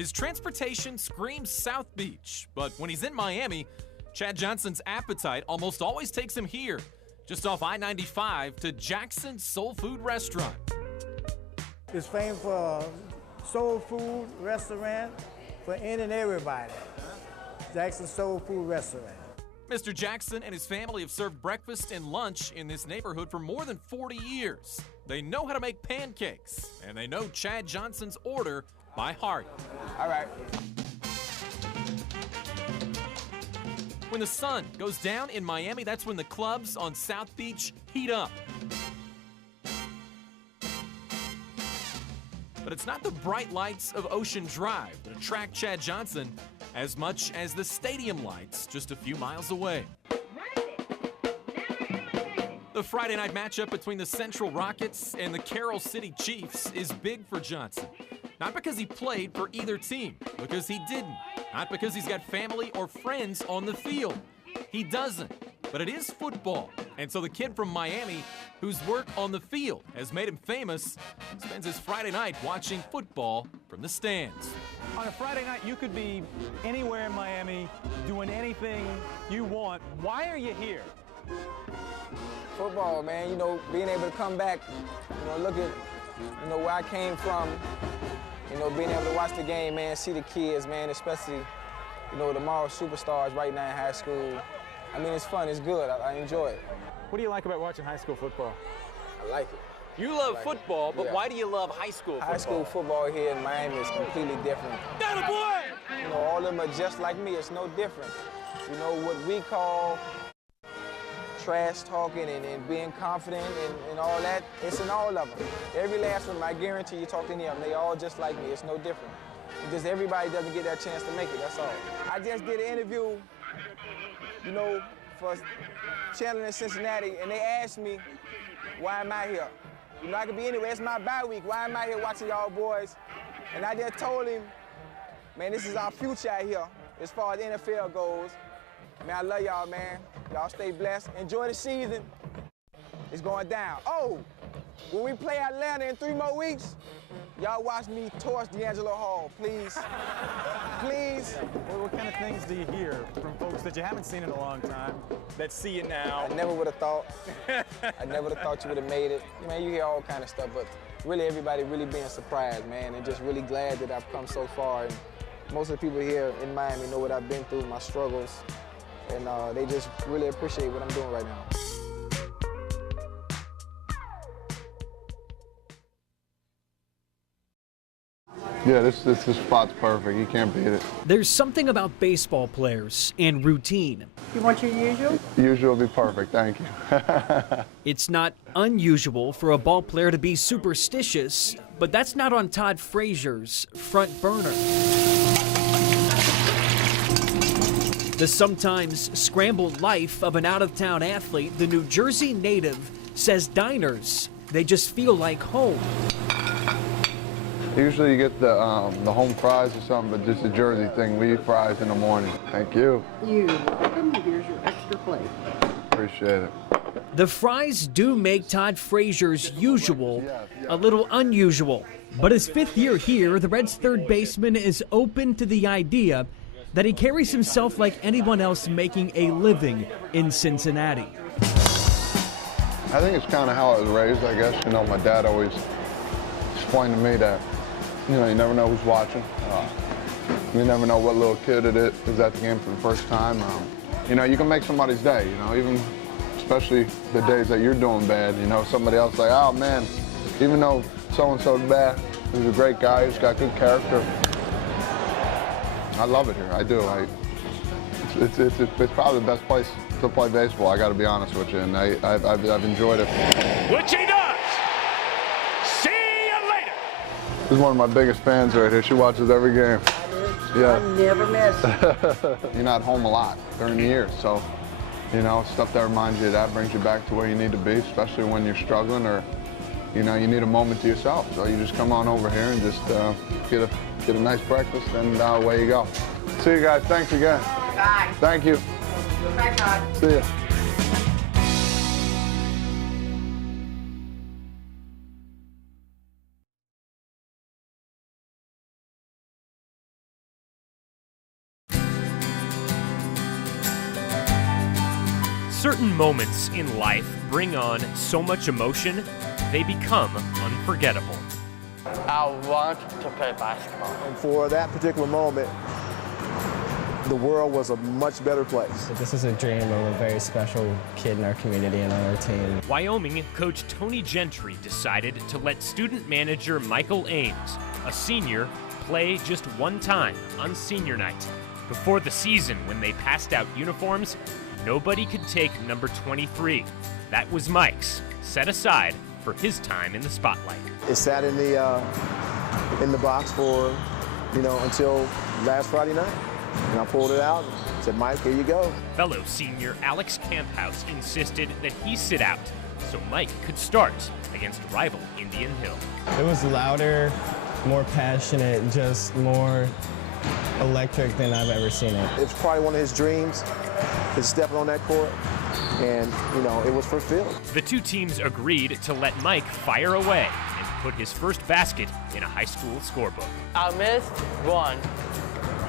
His transportation screams South Beach, but when he's in Miami, Chad Johnson's appetite almost always takes him here, just off I-95 to Jackson's Soul Food Restaurant. It's famous for soul food restaurant for any and everybody. Jackson Soul Food Restaurant. Mr. Jackson and his family have served breakfast and lunch in this neighborhood for more than 40 years. They know how to make pancakes, and they know Chad Johnson's order by heart. All right. When the sun goes down in Miami, that's when the clubs on South Beach heat up. But it's not the bright lights of Ocean Drive that attract Chad Johnson as much as the stadium lights just a few miles away. The Friday night matchup between the Central Rockets and the Carroll City Chiefs is big for Johnson. Not because he played for either team, because he didn't. Not because he's got family or friends on the field. He doesn't. But it is football. And so the kid from Miami, whose work on the field has made him famous, spends his Friday night watching football from the stands. On a Friday night, you could be anywhere in Miami, doing anything you want. Why are you here? Football, man, you know, being able to come back, you know, look at, you know, where I came from, you know, being able to watch the game, man, see the kids, man, especially, you know, tomorrow superstars right now in high school. I mean, it's fun, it's good, I enjoy it. What do you like about watching high school football? I like it. You love football, but Yeah. why do you love high school football? High school football here in Miami is completely different. That a boy! You know, all of them are just like me, it's no different. You know, what we call trash talking and being confident and all that, it's in all of them. Every last one, I guarantee you talk to them, they all just like me, it's no different. It's just everybody doesn't get that chance to make it, that's all. I just did an interview, you know, for Chandler in Cincinnati, and they asked me, why am I here? You know, I could be anywhere, it's my bye week, why am I here watching y'all boys? And I just told him, man, this is our future out here, as far as the NFL goes. Man, I love y'all, man. Y'all stay blessed. Enjoy the season. It's going down. Oh, when we play Atlanta in 3 more weeks, y'all watch me torch D'Angelo Hall, please. Please. What kind of things do you hear from folks that you haven't seen in a long time that see you now? I never would have thought. I never would have thought you would have made it. Man, you hear all kind of stuff, but really everybody really being surprised, man, and just really glad that I've come so far. And most of the people here in Miami know what I've been through, my struggles, and they just really appreciate what I'm doing right now. Yeah, this spot's perfect. You can't beat it. There's something about baseball players and routine. You want your usual? Usual would be perfect, thank you. It's not unusual for a ball player to be superstitious, but that's not on Todd Frazier's front burner. The sometimes scrambled life of an out-of-town athlete, the New Jersey native says diners, they just feel like home. Usually you get the home fries or something, but just a Jersey thing. We eat fries in the morning. Thank you. You're welcome. Here's your extra plate. Appreciate it. The fries do make Todd Frazier's usual a little unusual. But his 5th year here, the Reds' third baseman is open to the idea that he carries himself like anyone else making a living in Cincinnati. I think it's kind of how I was raised, I guess. You know, my dad always explained to me that, you know, you never know who's watching. You never know what little kid it is at the game for the first time. You know, you can make somebody's day, you know, even especially the days that you're doing bad. You know, somebody else like, oh, man, even though so-and-so's bad, he's a great guy, he's got good character. I love it here, I do. It's probably the best place to play baseball, I gotta be honest with you, and I've enjoyed it. Which he does! See you later! This is one of my biggest fans right here. She watches every game. Yeah. I never miss. You're not home a lot during the year, so, you know, stuff that reminds you of that brings you back to where you need to be, especially when you're struggling or, you know, you need a moment to yourself. So you just come on over here and just get a nice breakfast, and away you go. See you guys. Thanks again. Bye. Thank you. Bye, Todd. See ya. Certain moments in life bring on so much emotion, they become unforgettable. I want to play basketball. And for that particular moment, the world was a much better place. This is a dream of a very special kid in our community and on our team. Wyoming coach Tony Gentry decided to let student manager Michael Ames, a senior, play just one time on senior night. Before the season, when they passed out uniforms, nobody could take number 23. That was Mike's, set aside for his time in the spotlight. It sat in the box for, until last Friday night. And I pulled it out and said, Mike, here you go. Fellow senior Alex Camphouse insisted that he sit out so Mike could start against rival Indian Hill. It was louder, more passionate, just more electric than I've ever seen it. It's probably one of his dreams, is stepping on that court, and, it was fulfilled. The two teams agreed to let Mike fire away and put his first basket in a high school scorebook. I missed one.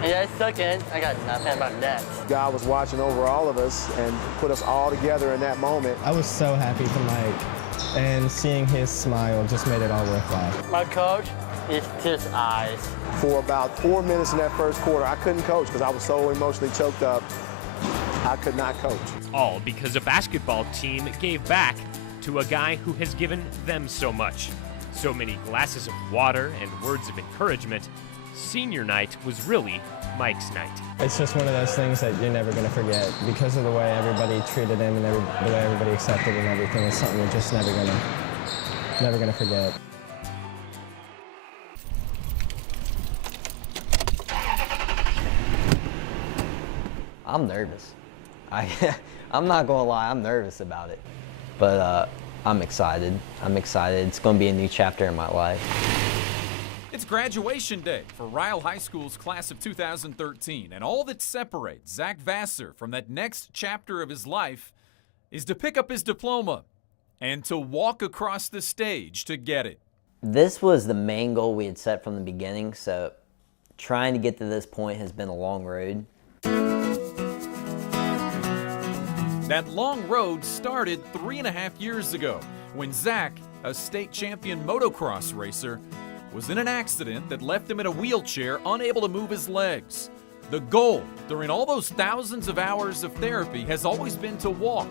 And I second, I got nothing but nets. God was watching over all of us and put us all together in that moment. I was so happy for Mike, and seeing his smile just made it all worthwhile. My coach is just eyes. For about 4 minutes in that first quarter, I couldn't coach because I was so emotionally choked up. I could not coach. All because a basketball team gave back to a guy who has given them so much. So many glasses of water and words of encouragement. Senior night was really Mike's night. It's just one of those things that you're never going to forget because of the way everybody treated him and the way everybody accepted and everything. It's something you're just never going to forget. I'm nervous. I'm not going to lie, I'm nervous about it. But I'm excited. It's going to be a new chapter in my life. It's graduation day for Ryle High School's class of 2013, and all that separates Zach Vassar from that next chapter of his life is to pick up his diploma and to walk across the stage to get it. This was the main goal we had set from the beginning, so trying to get to this point has been a long road. That long road started 3.5 years ago when Zach, a state champion motocross racer, was in an accident that left him in a wheelchair, unable to move his legs. The goal during all those thousands of hours of therapy has always been to walk.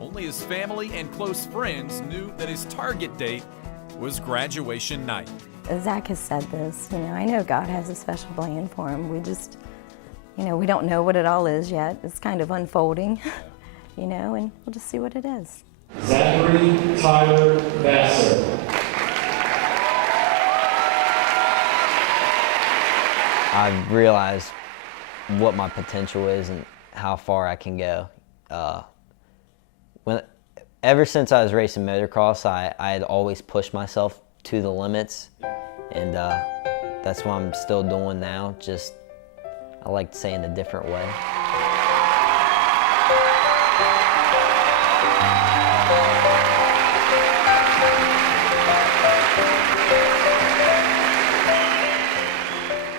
Only his family and close friends knew that his target date was graduation night. Zach has said this, I know God has a special plan for him. We just, we don't know what it all is yet. It's kind of unfolding, and we'll just see what it is. Zachary Tyler Vassar. I've realized what my potential is and how far I can go. Ever since I was racing motocross, I had always pushed myself to the limits, and that's what I'm still doing now. Just, I like to say in a different way.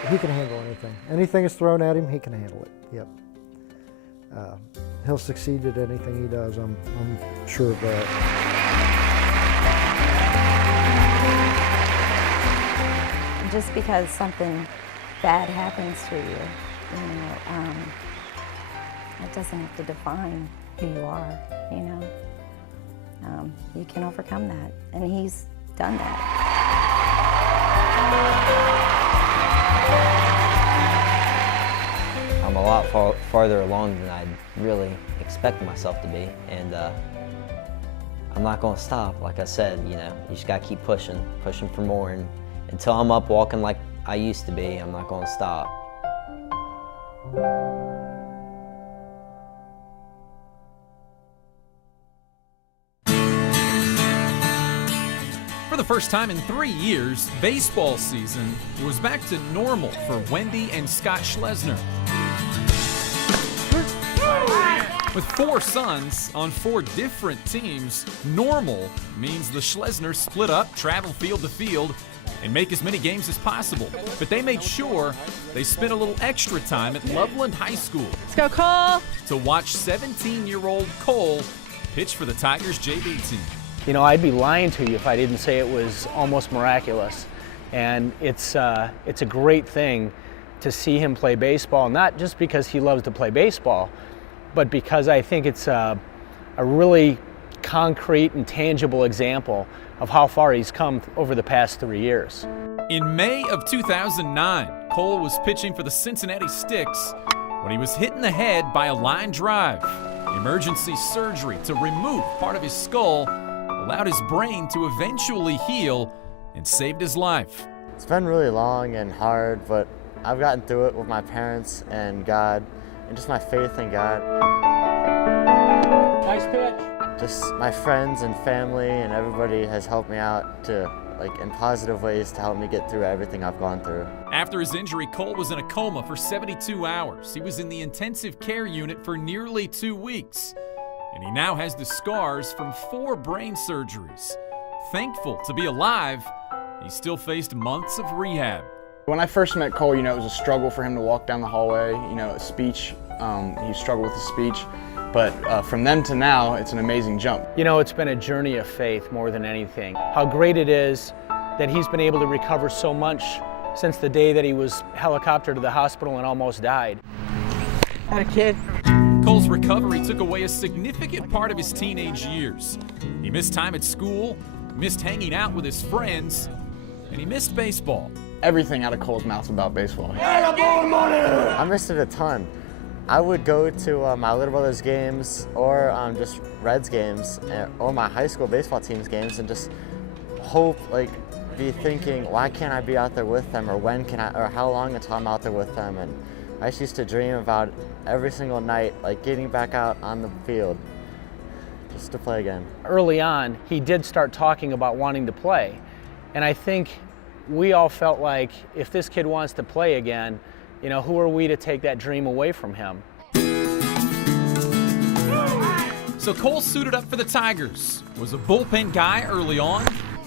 He can handle anything. Anything is thrown at him, he can handle it. Yep. He'll succeed at anything he does. I'm sure of that. Just because something bad happens to you, it doesn't have to define who you are. You can overcome that, and he's done that. I'm a lot farther along than I'd really expect myself to be, and I'm not going to stop. Like I said, you just got to keep pushing for more, and until I'm up walking like I used to be, I'm not going to stop. For the first time in 3 years, baseball season was back to normal for Wendy and Scott Schlesner. With 4 sons on 4 different teams, normal means the Schlesners split up, travel field to field, and make as many games as possible. But they made sure they spent a little extra time at Loveland High School. Let's go, Cole! To watch 17-year-old Cole pitch for the Tigers JV team. You know, I'd be lying to you if I didn't say it was almost miraculous. And it's a great thing to see him play baseball, not just because he loves to play baseball, but because I think it's a really concrete and tangible example of how far he's come over the past 3 years. In May of 2009, Cole was pitching for the Cincinnati Sticks when he was hit in the head by a line drive. Emergency surgery to remove part of his skull allowed his brain to eventually heal and saved his life. It's been really long and hard, but I've gotten through it with my parents and God, and just my faith in God. Nice pitch. Just my friends and family and everybody has helped me out in positive ways to help me get through everything I've gone through. After his injury, Cole was in a coma for 72 hours. He was in the intensive care unit for nearly 2 weeks. And he now has the scars from 4 brain surgeries. Thankful to be alive, he still faced months of rehab. When I first met Cole, it was a struggle for him to walk down the hallway, speech. He struggled with his speech. But from then to now, it's an amazing jump. It's been a journey of faith more than anything. How great it is that he's been able to recover so much since the day that he was helicoptered to the hospital and almost died. Had a kid. Cole's recovery took away a significant part of his teenage years. He missed time at school, missed hanging out with his friends, and he missed baseball. Everything out of Cole's mouth about baseball. I missed it a ton. I would go to my little brother's games or just Reds games or my high school baseball team's games and just hope, be thinking, why can't I be out there with them, or when can I, or how long until I'm out there with them? And I just used to dream about every single night, getting back out on the field just to play again. Early on, he did start talking about wanting to play. And I think we all felt like if this kid wants to play again, who are we to take that dream away from him? So Cole suited up for the Tigers, was a bullpen guy early on,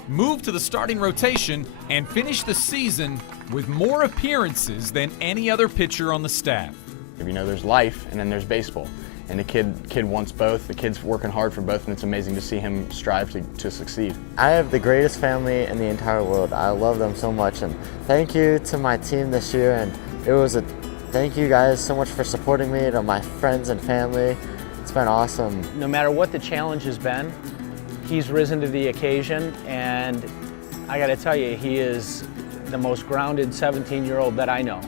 moved to the starting rotation, and finished the season with more appearances than any other pitcher on the staff. There's life and then there's baseball. And the kid wants both. The kid's working hard for both, and it's amazing to see him strive to succeed. I have the greatest family in the entire world. I love them so much, and thank you to my team this year. And thank you guys so much for supporting me, to my friends and family. It's been awesome. No matter what the challenge has been, he's risen to the occasion, and I got to tell you, he is the most grounded 17-year-old that I know.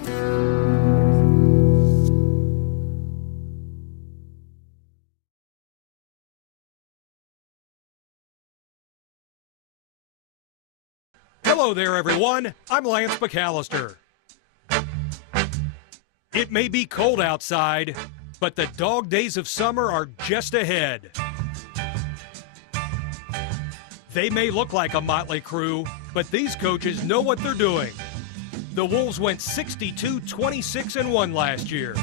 Hello there, everyone. I'm Lance McAllister. It may be cold outside, but the dog days of summer are just ahead. They may look like a motley crew, but these coaches know what they're doing. The Wolves went 62-26-1 last year.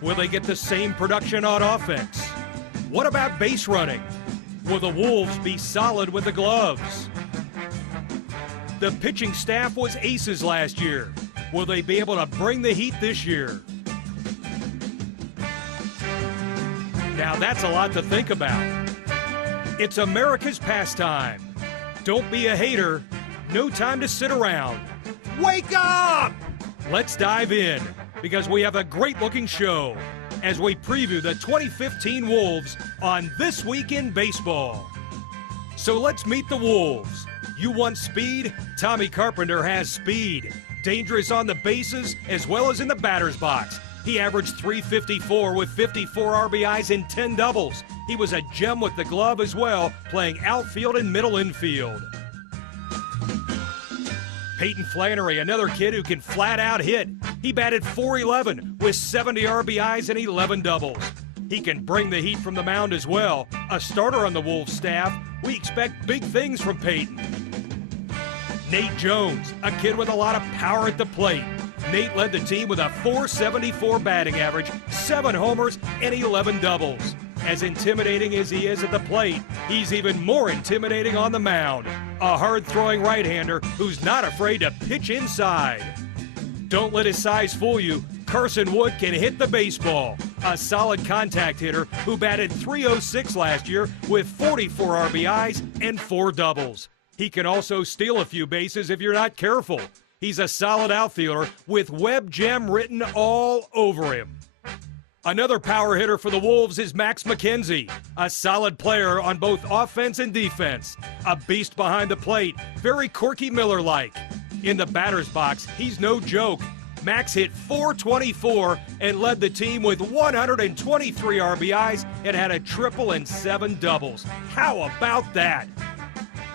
Will they get the same production on offense? What about base running? Will the Wolves be solid with the gloves? The pitching staff was aces last year. Will they be able to bring the heat this year? Now that's a lot to think about. It's America's pastime. Don't be a hater. No time to sit around. Wake up! Let's dive in, because we have a great-looking show as we preview the 2015 Wolves on This Week in Baseball. So let's meet the Wolves. You want speed? Tommy Carpenter has speed. Dangerous on the bases as well as in the batter's box. He averaged .354 with 54 RBIs and 10 doubles. He was a gem with the glove as well, playing outfield and middle infield. Peyton Flannery, another kid who can flat out hit. He batted .411 with 70 RBIs and 11 doubles. He can bring the heat from the mound as well. A starter on the Wolves staff, we expect big things from Peyton. Nate Jones, a kid with a lot of power at the plate. Nate led the team with a .474 batting average, 7 homers, and 11 doubles. As intimidating as he is at the plate, he's even more intimidating on the mound. A hard-throwing right-hander who's not afraid to pitch inside. Don't let his size fool you. Carson Wood can hit the baseball. A solid contact hitter who batted .306 last year with 44 RBIs and 4 doubles. He can also steal a few bases if you're not careful. He's a solid outfielder with Web Gem written all over him. Another power hitter for the Wolves is Max McKenzie, a solid player on both offense and defense. A beast behind the plate, very Corky Miller-like. In the batter's box, he's no joke. Max hit .424 and led the team with 123 RBIs and had a triple and 7 doubles. How about that?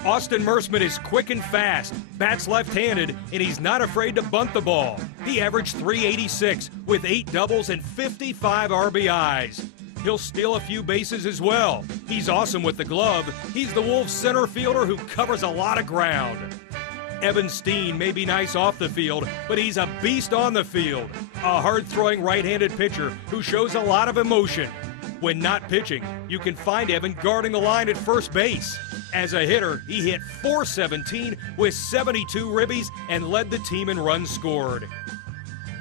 Austin Mersman is quick and fast, bats left-handed, and he's not afraid to bunt the ball. He averaged .386 with 8 doubles and 55 RBIs. He'll steal a few bases as well. He's awesome with the glove. He's the Wolves center fielder who covers a lot of ground. Evan Steen may be nice off the field, but he's a beast on the field. A hard-throwing right-handed pitcher who shows a lot of emotion. When not pitching, you can find Evan guarding the line at first base. As a hitter, he hit .417 with 72 ribbies and led the team in runs scored.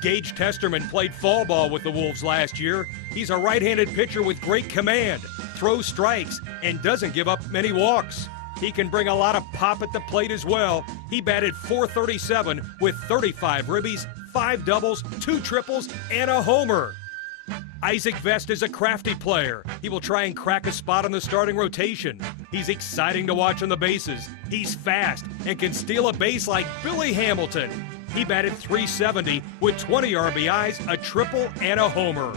Gage Testerman played fall ball with the Wolves last year. He's a right-handed pitcher with great command, throws strikes, and doesn't give up many walks. He can bring a lot of pop at the plate as well. He batted .437 with 35 ribbies, 5 doubles, 2 triples, and a homer. Isaac Vest is a crafty player. He will try and crack a spot on the starting rotation. He's exciting to watch on the bases. He's fast and can steal a base like Billy Hamilton. He batted .370 with 20 RBIs, a triple, and a homer.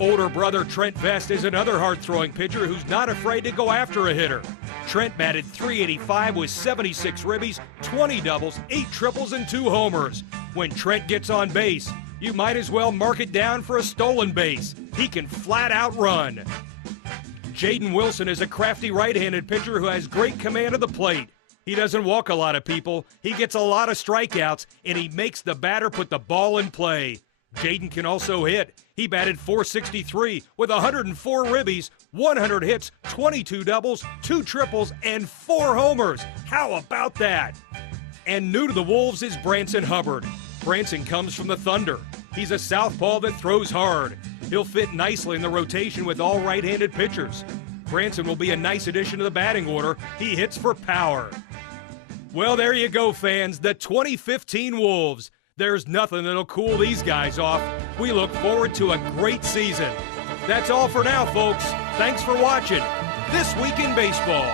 Older brother Trent Vest is another hard-throwing pitcher who's not afraid to go after a hitter. Trent batted .385 with 76 ribbies, 20 doubles, 8 triples, and 2 homers. When Trent gets on base, you might as well mark it down for a stolen base. He can flat out run. Jaden Wilson is a crafty right-handed pitcher who has great command of the plate. He doesn't walk a lot of people, he gets a lot of strikeouts, and he makes the batter put the ball in play. Jaden can also hit. He batted .463 with 104 ribbies, 100 hits, 22 doubles, 2 triples, and 4 homers. How about that? And new to the Wolves is Branson Hubbard. Branson comes from the Thunder. He's a southpaw that throws hard. He'll fit nicely in the rotation with all right-handed pitchers. Branson will be a nice addition to the batting order. He hits for power. Well, there you go, fans. The 2015 Wolves. There's nothing that'll cool these guys off. We look forward to a great season. That's all for now, folks. Thanks for watching This Week in Baseball.